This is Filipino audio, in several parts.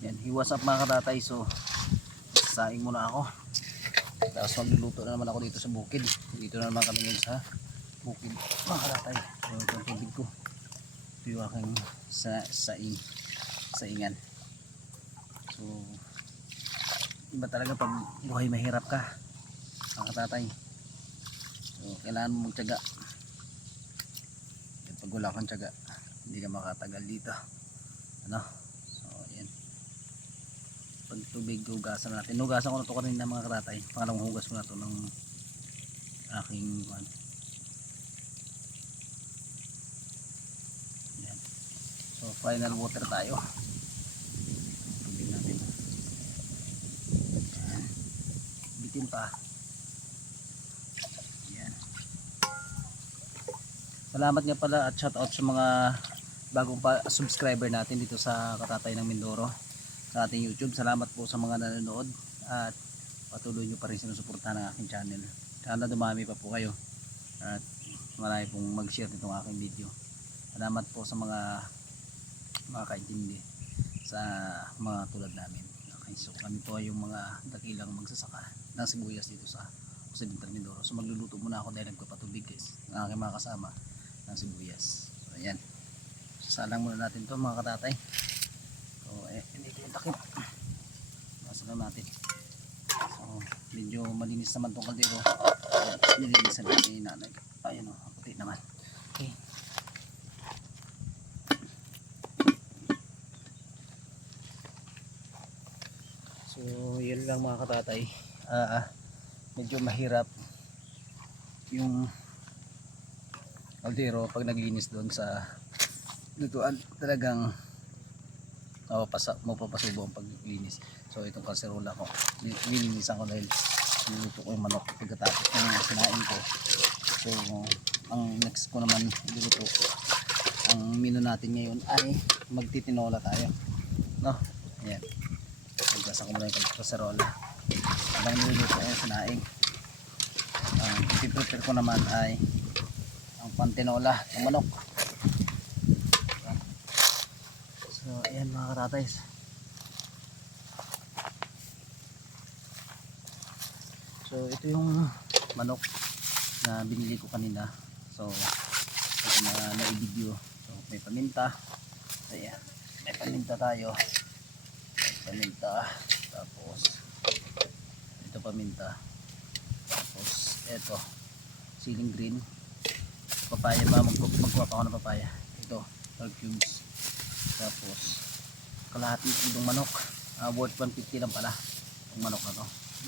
Yan, hiwas up mga katatay. So, saing muna ako. Tapos magluluto na naman ako dito sa bukid. Dito na naman kami ngayon sa bukid. Mga katatay. So, ito ang tubig ko. Yung aking sa, saing. Saingan. So, iba talaga pag buhay mahirap ka. Mga katatay. So, kailangan mo magtyaga. Pag wala kang tyaga, hindi ka makatagal dito. Ano? Pag tubig, hugasan natin. Hugasan ko na ito kanina mga katatay. Pangalawang hugas ko na ito ng aking ano. So, final water tayo. Tubig natin. Yan. Bitin pa. Yan. Salamat nga pala at shout out sa mga bagong pa subscriber natin dito sa Katatay ng Mindoro sa ating YouTube. Salamat po sa mga nanonood at patuloy nyo pa rin sinusuportahan ng aking channel. Sana dumami pa po kayo at marami pong mag-share nitong aking video. Salamat po sa mga makakaintindi sa mga tulad namin. Okay, so kami po yung mga dakilang magsasaka ng sibuyas dito sa Occidental Mindoro. So magluluto muna ako dahil nagpapatubig guys ng aking mga kasama ng sibuyas. So ayan. Sasalang muna natin to mga katatay. Takip. Masalang natin. So medyo malinis naman tong kaldero. Nilinisan natin ni nanay. Ayun o, oh, puti naman. Okay. So, yun lang mga katatay. Ah, medyo mahirap yung kaldero pag naglinis doon sa lutuan talagang mapapasa, mapapasubo ang paglinis. So, itong kaserola ko, nilinisan ko dahil niluto ko yung manok pagkatapos ng sinain ko. So, ang next ko naman niluto, ang menu natin ngayon ay magtitinola tayo. No? Ayan. Hugasan ko muna yung kaserola. Habang niluluto ko yung sinaing. Ang piprepare ko naman ay ang pantinola ng manok. So, ayan mga katatais. So, ito yung manok na binili ko kanina. So, ito na na-video. So, may paminta. Ayan. May paminta tayo. May paminta. Tapos, ito paminta. Tapos, ito. Ceiling green. Papaya ba? Mag magkuha pa ako ng papaya. Ito. 12 cubes. Tapos, kalahati kilong manok. Uh, worth 150 lang pala. Yung manok na to.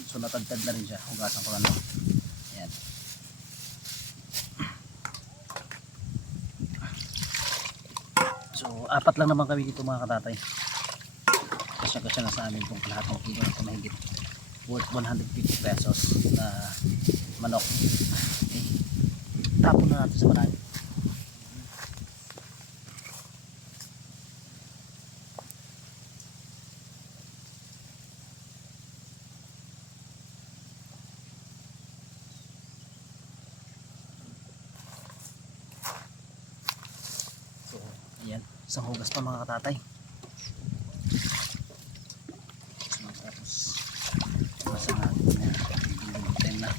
So, natagtad na rin siya. Hugasan ko na lang. Ayan. So, apat lang naman kami dito mga katatay. Kasya-kasya na sa amin kung kalahatang kilo na mahigit. Worth 150 pesos na manok. Okay. Tapon na natin sa marami. So, ayan. Isang hugas pa mga katatay. Tapos, hugasan natin na.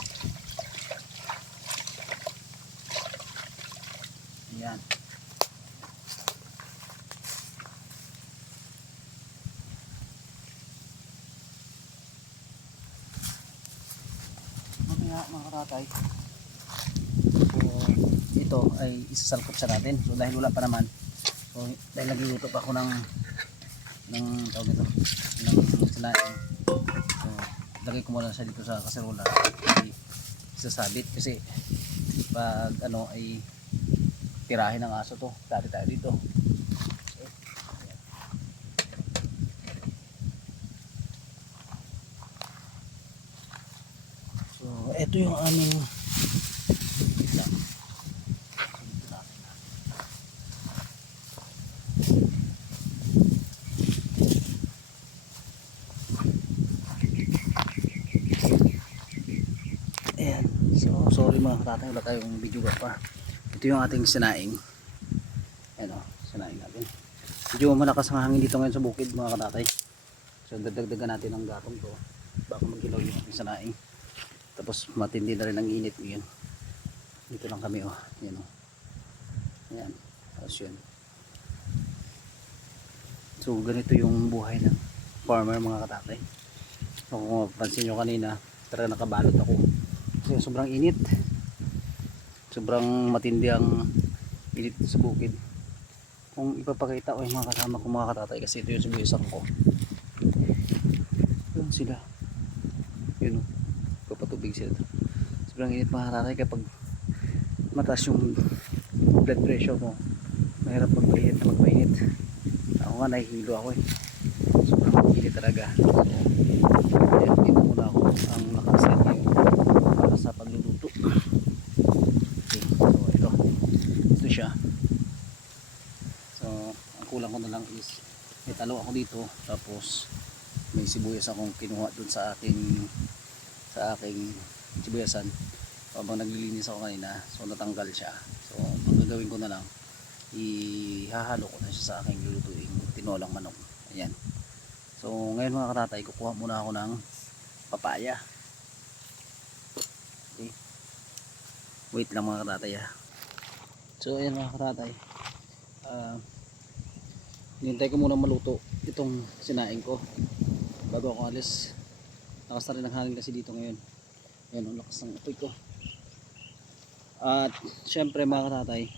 Mamaya mga katatay. So, ito ay isasalkot sa natin. So dahil wala pa naman. Dahil nagluluto pa ako ng ng tawag ito ng sinain. So lagay ko muna siya dito sa kaserola. Ay isasabit kasi pag ano ay tirahin ng aso to. Tari tayo dito. So ito yung aming isda. So, dito natin na. Ayan. So, katatay, wala tayong video pa. Ito yung ating sinaing. Ayan o, sinaing natin. Medyo malakas ang hangin dito ngayon sa bukid mga katatay. So dadagdagan natin ng gatong to. Baka maghilaw yung ating sanaing. Tapos matindi na rin ang init ngayon. Dito lang kami oh. Yan oh. Ayan. Tapos yun. So ganito yung buhay ng farmer mga katatay. So kung mapansin nyo kanina, talaga nakabalot ako. Kasi sobrang init. Sobrang matindi ang init sa bukid. Kung ipapakita ko yung mga kasama ko mga katatay kasi ito yung subuisan ko. Yun sila. Yun o. Papatubig sila. Sobrang init mga katatay kapag mataas yung blood pressure mo. Mahirap magpainit na magpainit. Ako nga nahihilo ako eh. Sobrang init talaga. So, dito muna ako ang nakaset ngayon para sa pagluluto. Okay, so ito. Ito siya. So, ang kulang ko na lang is may talo ako dito tapos may sibuyas akong kinuha dun sa aking sa aking sibuyasan. Habang naglilinis ako kanina so natanggal siya. So ang gagawin ko na lang ihahalo ko na siya sa aking lulutuing tinolang manok. Ayan. So ngayon mga katatay kukuha muna ako ng papaya. Okay. Wait lang mga katatay ha so ayan mga katatay ah Hintay ko muna maluto itong sinaing ko bago ako alis. Lakas na rin ang hangin kasi dito ngayon. Ayan, ang lakas ng apoy ko. At syempre mga katatay,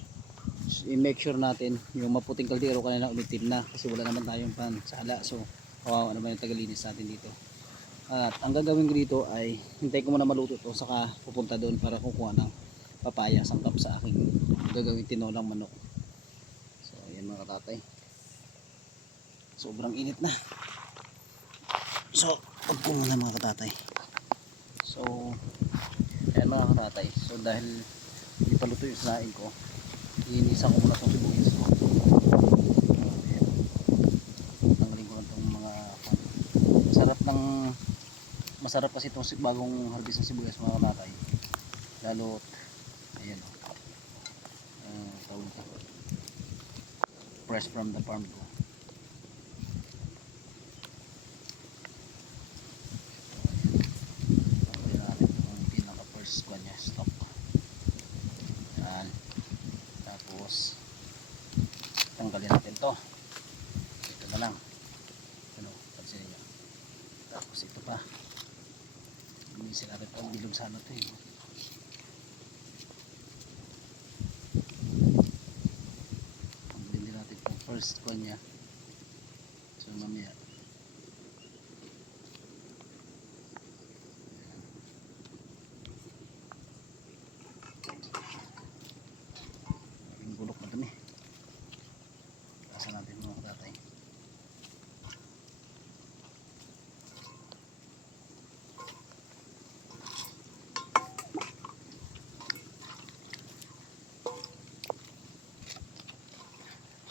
i-make sure natin yung maputing kaldero kanina umitim na kasi wala naman tayong pan sala. So, kawawa naman yung tagalinis natin dito. At ang gagawin ko dito ay hintay ko muna maluto to saka pupunta doon para kukuha ng papaya sangkap sa aking gagawin tinolang manok. So, ayan mga katatay sobrang init na. So pag ko muna mga katatay. So ayan mga katatay. So dahil hindi pa luto yung sinain ko iinisa ko muna itong sibuyas ko. Tanggalin ko lang itong mga masarap ng masarap kasi itong bagong harvest ng sibuyas mga katatay. Lalo ayan. Uh, tawag ito fresh from the farm ko Tanggalin natin yung pinaka first one niya, stock. Yan. Tapos, tanggalin natin to. Ito na lang. Ano, pansin niyo. Tapos ito pa. Linisin natin pang bilog sa ano to eh. Din natin yung first one niya. So mamaya. Yung bulok na dumi. Kasa natin mga tatay.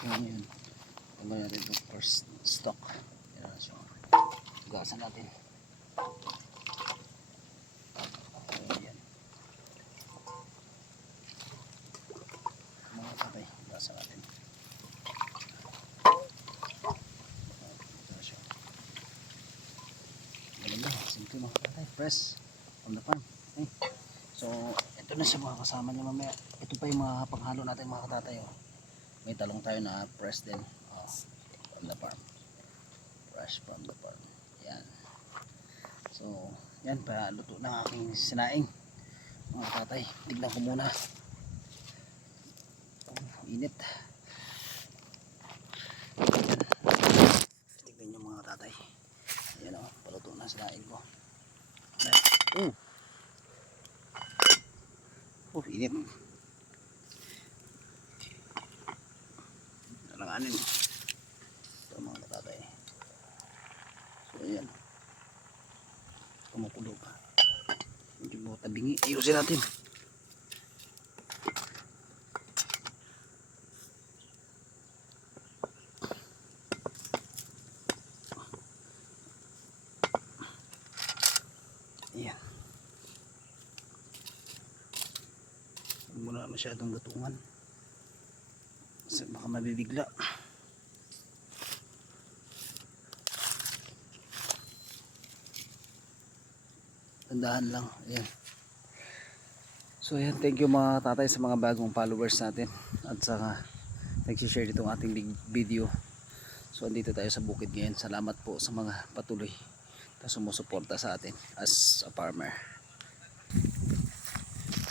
So yun. Tanggal natin first stock. Yan so. Gasan natin. Yan. mga tatay gasa natin ito siya mga tatay fresh from the okay. so ito na siya mga kasama niya mamaya ito pa yung mga panghalo natin mga katatay oh. May talong tayo na fresh din. Oh, from the farm. Fresh from the farm. Yan. So yan para luto na aking sinaing. Mga tatay tignan ko muna. Init tignan nyo mga tatay ayan o paluto na sa lain ko uh. oh init nalanganin ito mga tatay so ayan. Kumukulo pa. Medyo mo tabingi. Ayusin natin. Ayan. Huwag masyadong gatungan. Mabibigla. Tandahan lang. Ayan. So ayan, thank you mga tatay sa mga bagong followers natin at sa nag-share ditong ating video. So andito tayo sa bukid ngayon. Salamat po sa mga patuloy na sumusuporta sa atin as a farmer.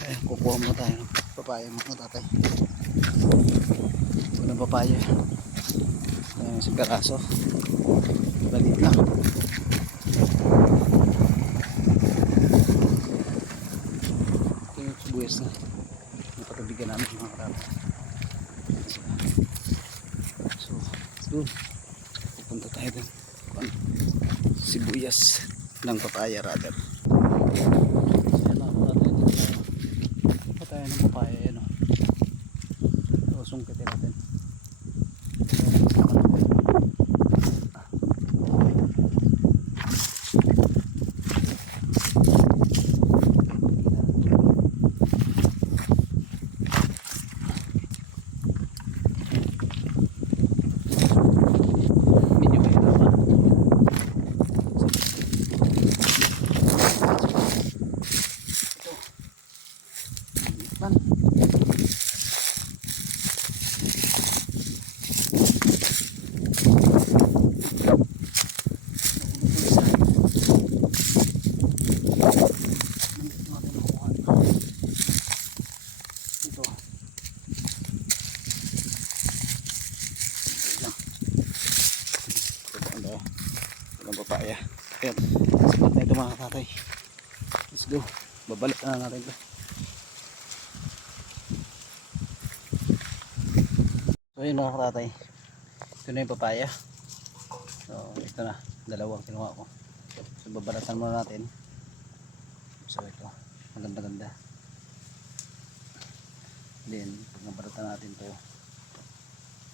Ayan, kukuha mo tayo ng papaya mga tatay. Ng papaya. Ayan, si peraso. Balit lang. Ito yung sibuyas na napatabigan namin mga karami. So, doon. Pupunta tayo doon. Sibuyas ng papaya rather. Mga tatay. Ito na yung papaya. So ito na. Dalawang kinuha ko. So babalatan muna natin. So ito. Maganda ganda. Then pag natin to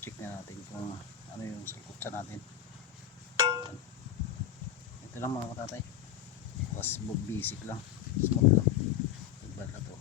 check na natin kung ano yung sulkutsa natin. Ito lang mga katatay. Tapos basic lang. Smooth lang. Pagbala to.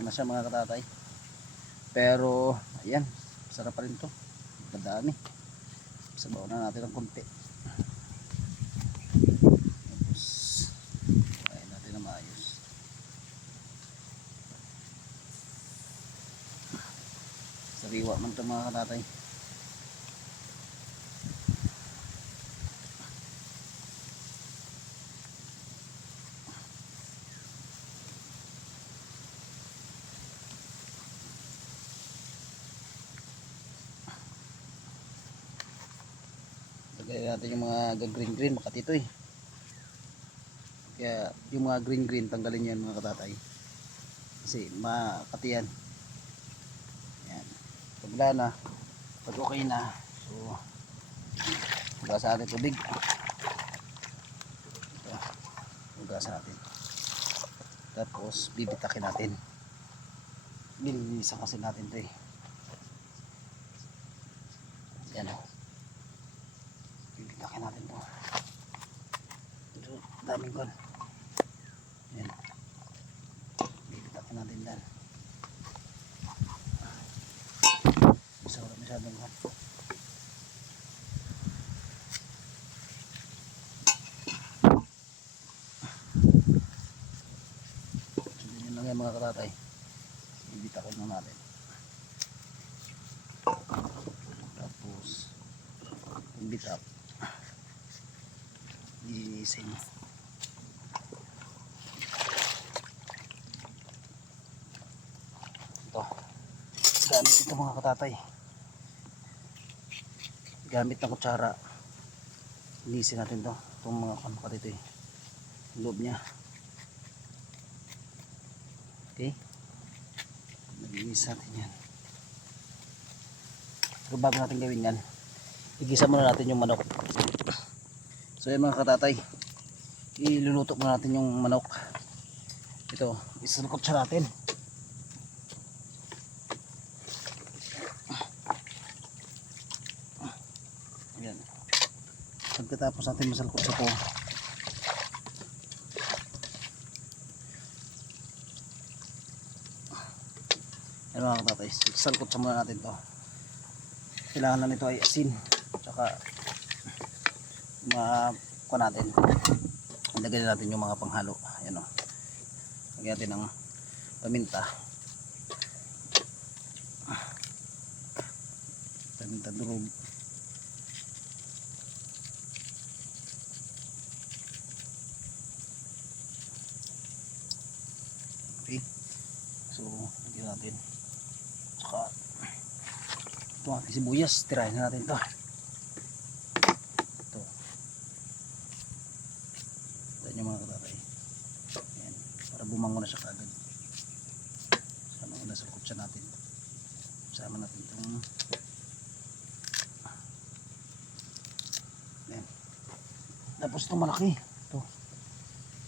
Magulang na siya mga katatay. Pero, ayan, sarap pa rin to. Madami. Sabaw na natin ng konti. Tapos, kain natin na maayos. Sariwa man ito mga katatay. Natin yung mga green green makati ito eh. Kaya yung mga green green tanggalin yan mga katatay. Kasi makati yan. Pag na, pag okay na, so hugasan natin tubig. Ito, hugasan natin. Tapos bibitakin natin. Bililisan kasi natin ito eh. Yan o. Bibitakin natin to. Ito, daming kon. Yan. Bibitakin natin yan. Isa wala masyadong kon. So, ganyan lang yan mga katatay. Bibitakin bitakol na natin. Tapos, bitap. Lilinisin. Ito. Gamit ito mga katatay. Gamit ng kutsara. Linisin natin to. Itong mga kamuka dito eh. Loob niya. Nalinis natin yan. Pero bago natin gawin yan, igisa muna natin yung manok. So yan mga katatay, iluluto muna natin yung manok. Ito, isalukot siya natin. Ayan. Pagkatapos natin masalukot sa to, Katatay, salkot sa muna natin to. Kailangan na nito ay asin. Tsaka makuha natin. Lagyan natin yung mga panghalo. Ayan o. Lagyan natin ng paminta. Paminta durog. Okay. So, lagyan natin. Ito ating sibuyas. Tirahin na natin ito. Ito. Ito yung mga katatay. Ayan. Para bumango na siya kagad. Sama na sa kutsa natin. Sama natin itong Ayan. Tapos itong malaki. Ito.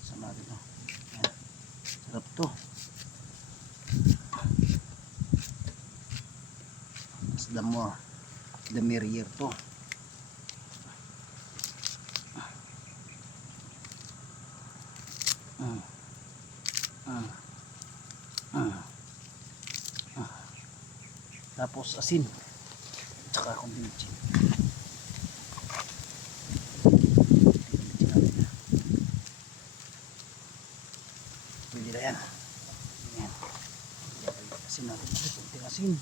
Sama natin ito. Ayan. Sarap ito. Mas the more, the merrier to. Mm. Mm. Mm. Ah. Tapos asin. Tsaka kumbinchi. Pwede na yan. Asin natin. Kunting.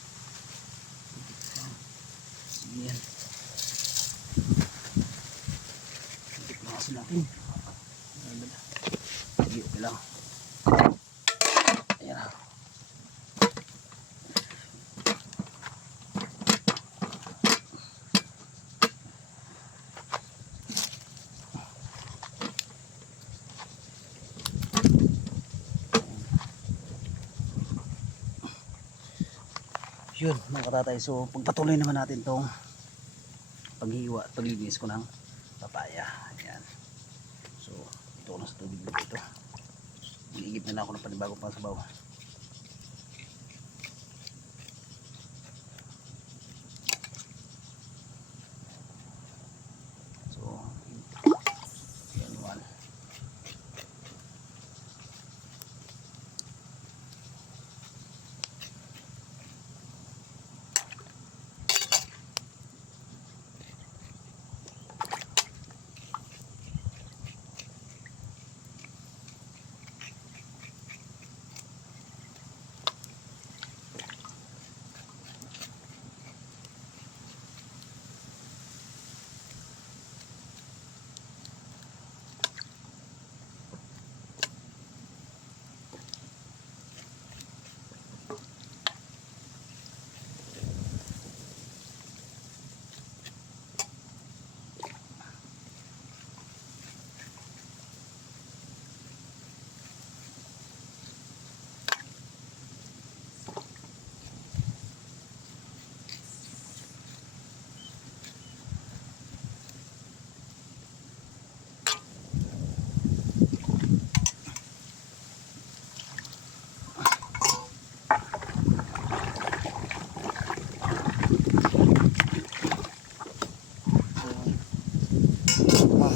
Sige yan. Kuntik lang asin natin. Sige, okay lang. Ayan na. Yun, mga katatay. So, pagpatuloy naman natin tong paghiwa paglinis ko ng papaya. Ayan. So, ito ko na sa tubig na ito. Iigib na, na ako ng panibagong pasabaw.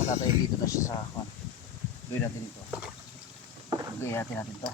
Katatay dito na siya sa kwan. Gawin natin ito. Gawin natin natin to.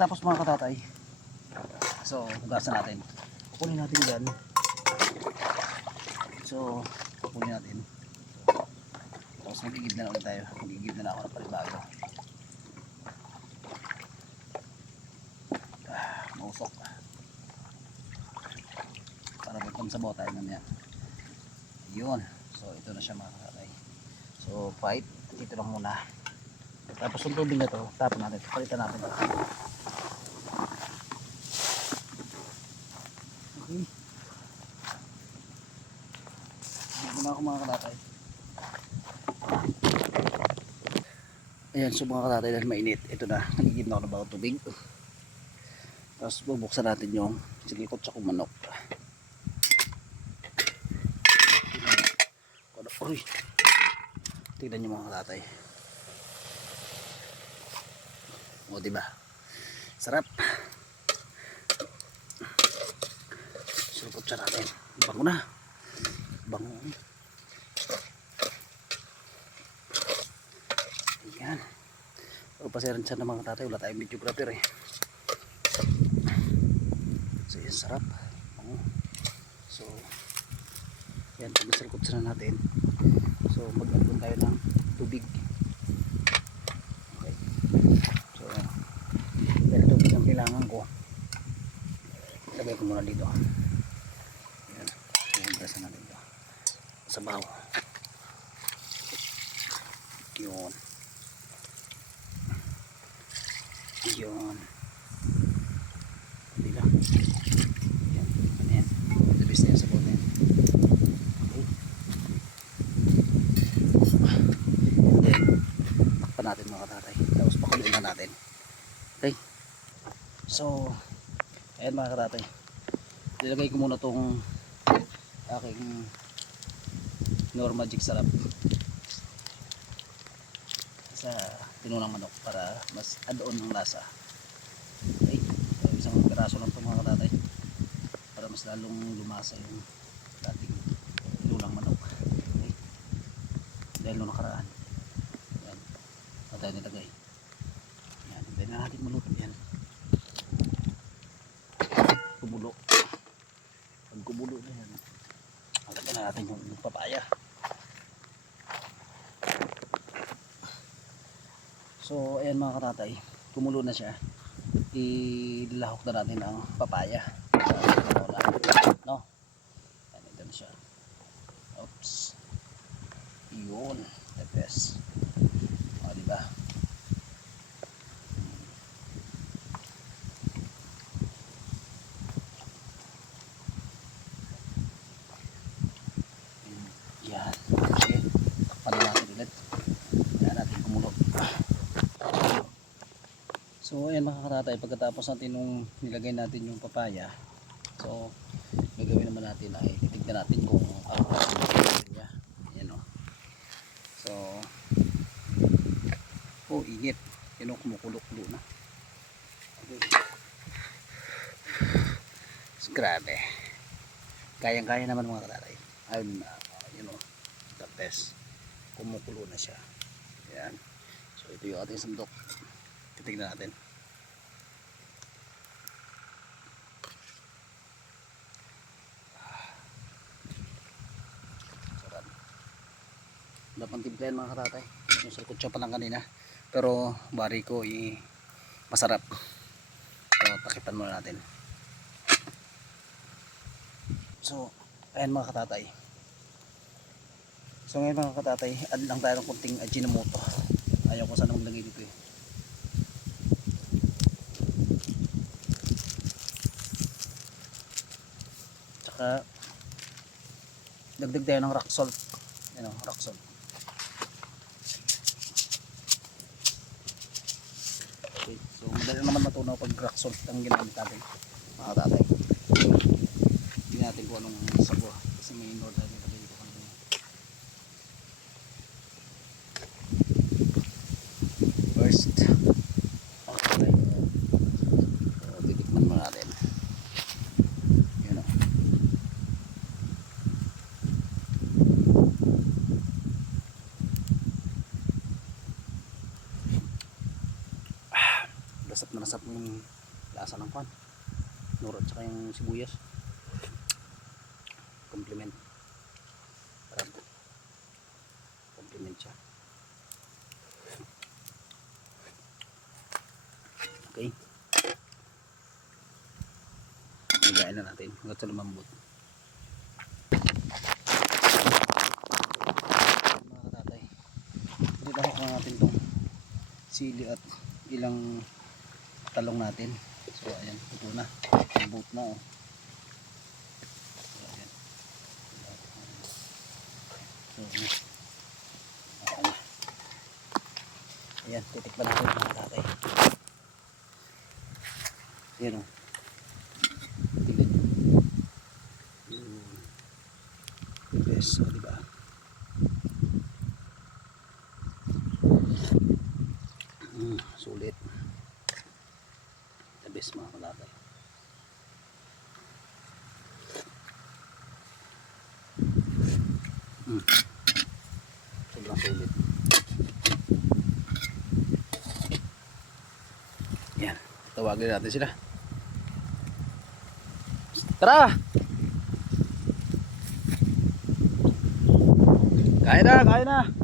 Pagkatapos mga katatay, so hugasan natin. Kukunin natin yan. So, kukunin natin. Tapos magigib na ulit tayo. Magigib na, ako ng palibago. Ah, mausok. Para may pansabaw tayo na niya. Yun. So, ito na siya mga katatay. So, pipe. Dito lang muna. Tapos yung tubig na to, tapon natin. Palitan natin. Okay. Hindi na ako mga katatay. Ayan, so mga katatay dahil mainit. Ito na, nagigib na ako ng bagong tubig. Tapos bubuksan natin yung silikot sa kumanok. Uy, tignan nyo mga katatay. O, di ba? Sarap. Siya natin. Bango na. Bango. Ayan. O, pasirin siya ng mga tatay. Wala tayong videographer eh. So, yan. Sarap. Bango. So, yan. Pag nasulpot siya na natin. So, mag-ampun tayo ng tubig. Okay. So, dahil tubig ang kailangan ko. Lagay ko muna dito. Ayan. Iimpresan natin ito. Sabaw. Yun. Yun. Hindi. Yan. Ano yan? Labis na yan sa bote. Okay. And then, takpan natin mga katatay. Tapos pakuluin na natin. Okay. So, ayan mga katatay. Nilagay ko muna tong aking Norma Jig Sarap sa tinunang manok para mas adoon ng lasa. Okay. So, isang piraso lang ito mga katatay para mas lalong lumasa yung dating tinunang manok. Okay. Dahil nung nakaraan. Yan. Ano tayo nilagay. Yan. Hintayin na natin maluto yan. Kumulo. Pag kumulo na yan. Lagyan na natin yung papaya. So, ayan mga katatay. Kumulo na siya. Ilahok na natin ang papaya. No? Ayan, ito na siya. Oops. Yun. The best. O, diba? Yan. Sige. Takpan na natin ulit. Yan natin kumulo. So, ayan mga katatay. Pagkatapos natin nung nilagay natin yung papaya. So, gagawin naman natin ay titignan natin kung pa yung niya. Ayan o. So, oh, init. Yan o, kumukulo-kulo na. Okay. So, grabe. Kayang-kaya naman mga katatay. Ayun, uh, you know, the best. Kumukulo na siya. Yan. So, ito yung ating sandok. Titignan natin. Sarap. Wala pang timplahan mga katatay. Yung sa kutsa pa lang kanina. Pero bari ko i masarap. So, takipan muna natin. So, ayan mga katatay. So ngayon mga katatay, add lang tayo ng kunting ajinomoto. Ayaw ko sana maglagay dito eh. Saka, ah, dagdag tayo ng rock salt. Ano, rock salt. Okay, so madali naman matunaw pag rock salt ang ginamit natin. Mga tatay. Hindi natin kung anong sabwa kasi may inorder lasa ng pan nuro at yung sibuyas. Compliment. Parang compliment siya. Okay. Higain na natin. Hanggang sa lumambot. Mga katatay dito ako natin itong sili at ilang talong natin so ayan. Ito na. Lumambot na oh. So ayan. So ayan ayan natin mga katatay ayan o tignan nyo Yun. yes o diba Mm, sulit. The best mga kalakay. Mm. Sobrang sulit. Yan. Tawagin natin sila. Tara! Kaya na, kaya na.